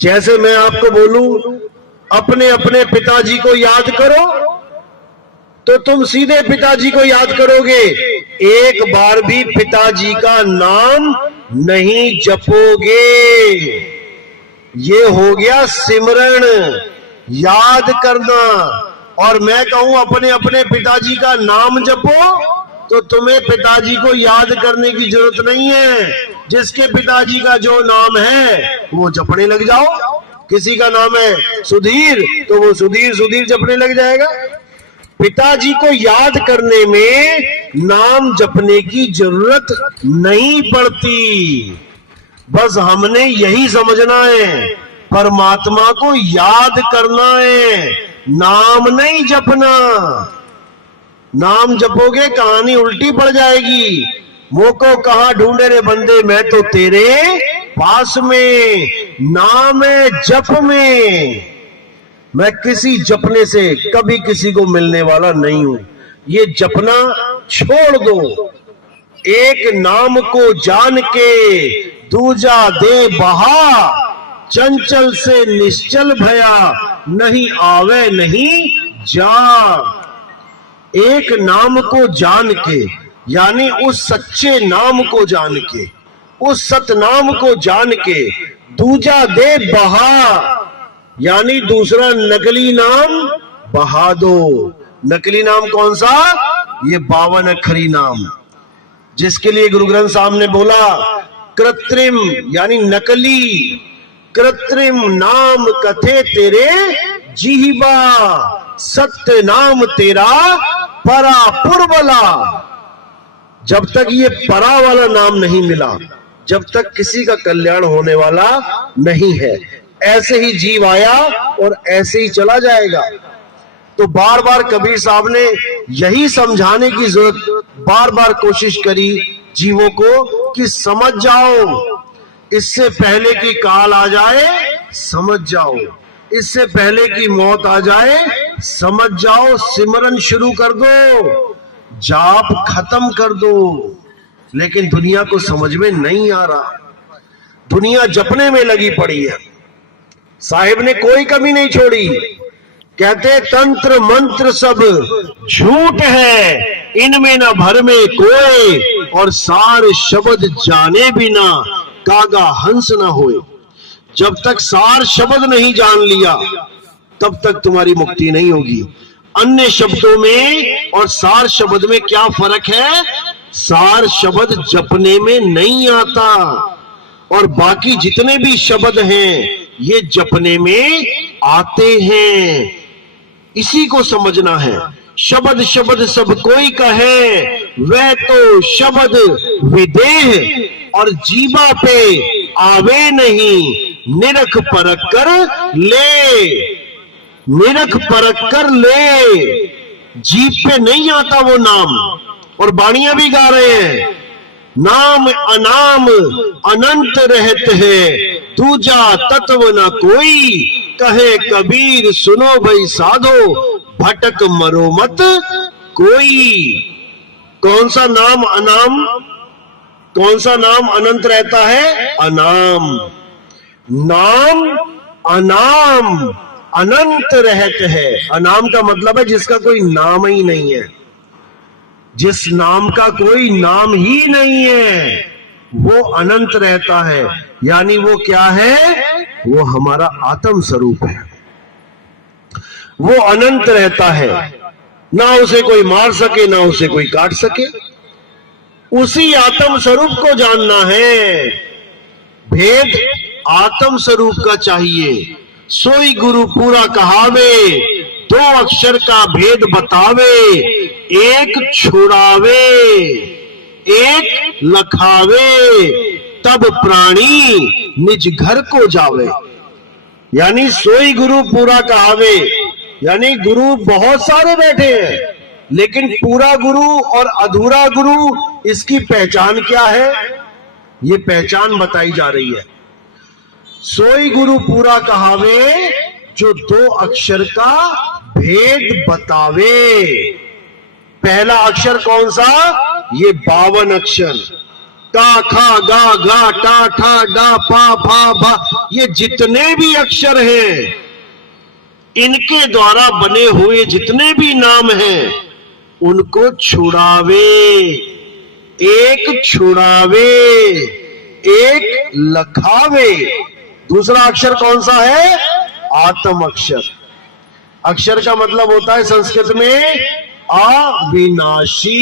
जैसे मैं आपको बोलूं अपने अपने पिताजी को याद करो, तो तुम सीधे पिताजी को याद करोगे, एक बार भी पिताजी का नाम नहीं जपोगे। ये हो गया सिमरण, याद करना। और मैं कहूं अपने अपने पिताजी का नाम जपो, तो तुम्हें पिताजी को याद करने की जरूरत नहीं है। जिसके पिताजी का जो नाम है वो जपने लग जाओ। किसी का नाम है सुधीर, तो वो सुधीर सुधीर जपने लग जाएगा। पिताजी को याद करने में नाम जपने की जरूरत नहीं पड़ती। बस हमने यही समझना है, परमात्मा को याद करना है, नाम नहीं जपना। नाम जपोगे कहानी उल्टी पड़ जाएगी। मोको कहां ढूंढे रे बंदे, मैं तो तेरे पास में, नाम जप में। मैं किसी जपने से कभी किसी को मिलने वाला नहीं हूं। ये जपना छोड़ दो। एक नाम को जान के दूजा दे बहा, चंचल से निश्चल भया, नहीं आवे नहीं जा। एक नाम को जान के, यानी उस सच्चे नाम को जान के, उस सतनाम को जान के, दूजा दे बहा, यानी दूसरा नकली नाम बहा दो। नकली नाम कौन सा? ये 52 अक्षरी नाम, जिसके लिए गुरु ग्रंथ साहब ने बोला कृत्रिम यानी नकली, कृत्रिम नाम कथे तेरे जीवा, सत्य नाम तेरा परा पुरबला। जब तक ये परा वाला नाम नहीं मिला, जब तक किसी का कल्याण होने वाला नहीं है। ऐसे ही जीव आया और ऐसे ही चला जाएगा। तो बार बार कबीर साहब ने यही समझाने की जरूरत, बार बार कोशिश करी जीवों को कि समझ जाओ, इससे पहले कि काल आ जाए समझ जाओ, इससे पहले कि मौत आ जाए समझ जाओ, सिमरन शुरू कर दो, जाप खत्म कर दो। लेकिन दुनिया को समझ में नहीं आ रहा, दुनिया जपने में लगी पड़ी है। साहिब ने कोई कमी नहीं छोड़ी। कहते तंत्र मंत्र सब झूठ है, इनमें न भर में कोई, और सार शब्द जाने बिना कागा हंस न होए। जब तक सार शब्द नहीं जान लिया तब तक तुम्हारी मुक्ति नहीं होगी। अन्य शब्दों में और सार शब्द में क्या फर्क है? सार शब्द जपने में नहीं आता, और बाकी जितने भी शब्द हैं ये जपने में आते हैं। इसी को समझना है। शब्द शब्द सब कोई कहे, वह तो शब्द विदेह, और जीवा पे आवे नहीं, निरख परख कर ले, निरख परख कर ले। जीभ पे नहीं आता वो नाम। और बाणियां भी गा रहे हैं, नाम अनाम अनंत रहते हैं, दूजा तत्व न कोई, कहे कबीर सुनो भाई साधो, भटक मरो मत कोई। कौन सा नाम अनाम, कौन सा नाम अनंत रहता है? अनाम। नाम अनाम अनंत रहते हैं। अनाम का मतलब है जिसका कोई नाम ही नहीं है, जिस नाम का कोई नाम ही नहीं है वो अनंत रहता है। यानी वो क्या है? वो हमारा आत्म स्वरूप है, वो अनंत रहता है, ना उसे कोई मार सके ना उसे कोई काट सके। उसी आत्म स्वरूप को जानना है। भेद आत्म स्वरूप का चाहिए। सोई गुरु पूरा कहावे, 2 अक्षर का भेद बतावे, एक छुड़ावे एक लखावे, तब प्राणी निज घर को जावे। यानी सोई गुरु पूरा कहावे, यानी गुरु बहुत सारे बैठे हैं, लेकिन पूरा गुरु और अधूरा गुरु, इसकी पहचान क्या है? ये पहचान बताई जा रही है। सोई गुरु पूरा कहावे, जो 2 अक्षर का भेद बतावे। पहला अक्षर कौन सा? ये 52 अक्षर। का खा गा घा टा ठा डा पा फा भा, ये जितने भी अक्षर हैं, इनके द्वारा बने हुए जितने भी नाम हैं, उनको छुड़ावे, एक छुड़ावे एक लखावे। दूसरा अक्षर कौन सा है? आत्म अक्षर। अक्षर का मतलब होता है संस्कृत में अविनाशी।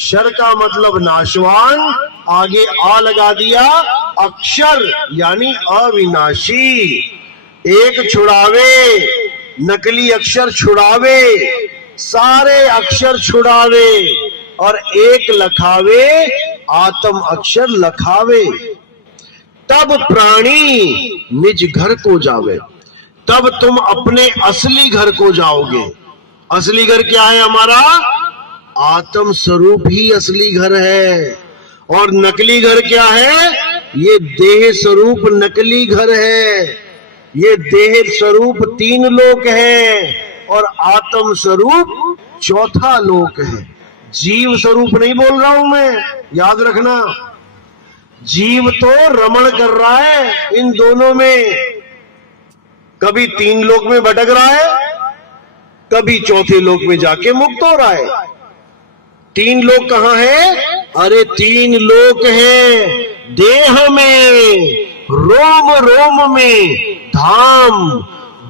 शर का मतलब नाशवान, आगे आ लगा दिया, अक्षर यानी अविनाशी। एक छुड़ावे, नकली अक्षर छुड़ावे, सारे अक्षर छुड़ावे, और एक लखावे, आत्म अक्षर लखावे। तब प्राणी निज घर को जावे, तब तुम अपने असली घर को जाओगे। असली घर क्या है हमारा? आत्म स्वरूप ही असली घर है। और नकली घर क्या है? ये देह स्वरूप नकली घर है। ये देह स्वरूप 3 लोक है और आत्म स्वरूप 4था लोक है। जीव स्वरूप नहीं बोल रहा हूं मैं, याद रखना। जीव तो रमण कर रहा है इन दोनों में, कभी 3 लोक में भटक रहा है, कभी 4थे लोक में जाके मुक्त हो रहा है। 3 लोक कहां है? अरे 3 लोक है देह में, रोम रोम में धाम,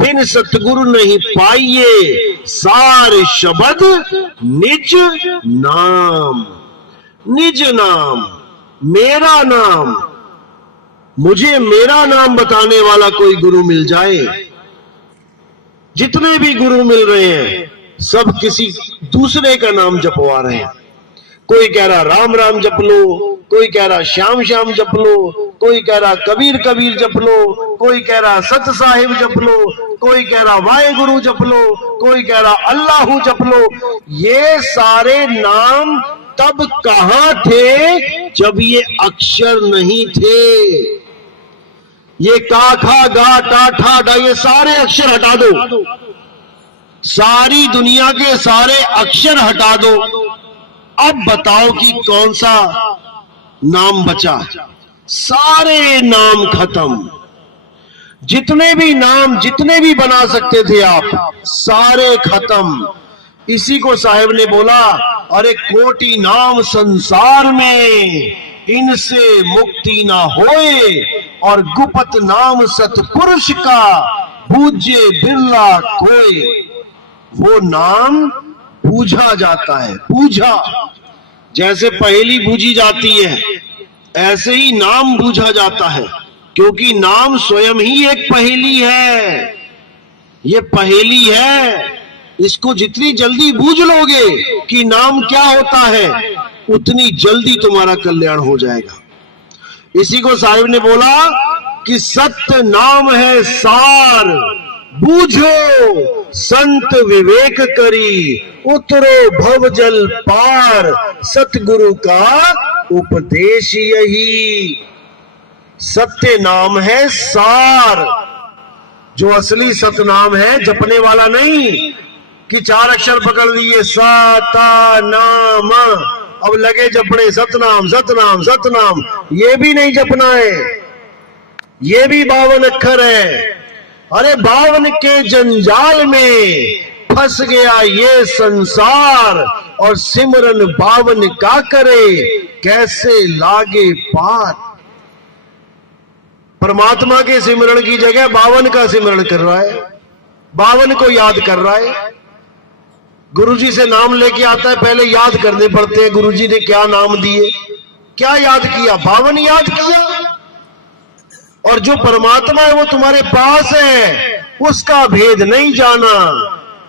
बिन सतगुरु नहीं पाइए सार शब्द निज नाम। निज नाम, मेरा नाम, मुझे मेरा नाम बताने वाला कोई गुरु मिल जाए। जितने भी गुरु मिल रहे हैं सब किसी दूसरे का नाम जपवा रहे हैं। कोई कह रहा राम राम जप लो, कोई कह रहा श्याम श्याम जप लो, कोई कह रहा कबीर कबीर जप लो, कोई कह रहा सत साहिब जप लो, कोई कह रहा वाहे गुरु जप लो, कोई कह रहा अल्लाहू जप लो। ये सारे नाम तब कहां थे जब ये अक्षर नहीं थे। ये का खा गा टा ठा डा, ये सारे अक्षर हटा दो, सारी दुनिया के सारे अक्षर हटा दो। अब बताओ कि कौन सा नाम बचा? सारे नाम खत्म। जितने भी नाम जितने भी बना सकते थे आप, सारे खत्म। इसी को साहिब ने बोला, अरे कोटि नाम संसार में, इनसे मुक्ति ना होए, और गुप्त नाम सतपुरुष का बूझे बिरला कोई। वो नाम बूझा जाता है, बूझा। जैसे पहेली बूझी जाती है, ऐसे ही नाम बूझा जाता है, क्योंकि नाम स्वयं ही एक पहेली है। ये पहेली है, इसको जितनी जल्दी बूझ लोगे कि नाम क्या होता है, उतनी जल्दी तुम्हारा कल्याण हो जाएगा। इसी को साहिब ने बोला कि सत्य नाम है सार, बूझो संत विवेक करी, उतरो भव जल पार, सतगुरु का उपदेश यही। सत्य नाम है सार, जो असली सतनाम है, जपने वाला नहीं कि 4 अक्षर पकड़ लिए सा ता नाम, अब लगे जपने सतनाम सतनाम सतनाम। ये भी नहीं जपना है, ये भी 52 अक्षर है। अरे 52 के जंजाल में फंस गया ये संसार, और सिमरन 52 का करे कैसे लागे पार। परमात्मा के सिमरन की जगह 52 का सिमरन कर रहा है, 52 को याद कर रहा है। गुरुजी से नाम लेके आता है, पहले याद करने पड़ते हैं गुरुजी ने क्या नाम दिए, क्या याद किया, 52 याद किया। और जो परमात्मा है वो तुम्हारे पास है, उसका भेद नहीं जाना।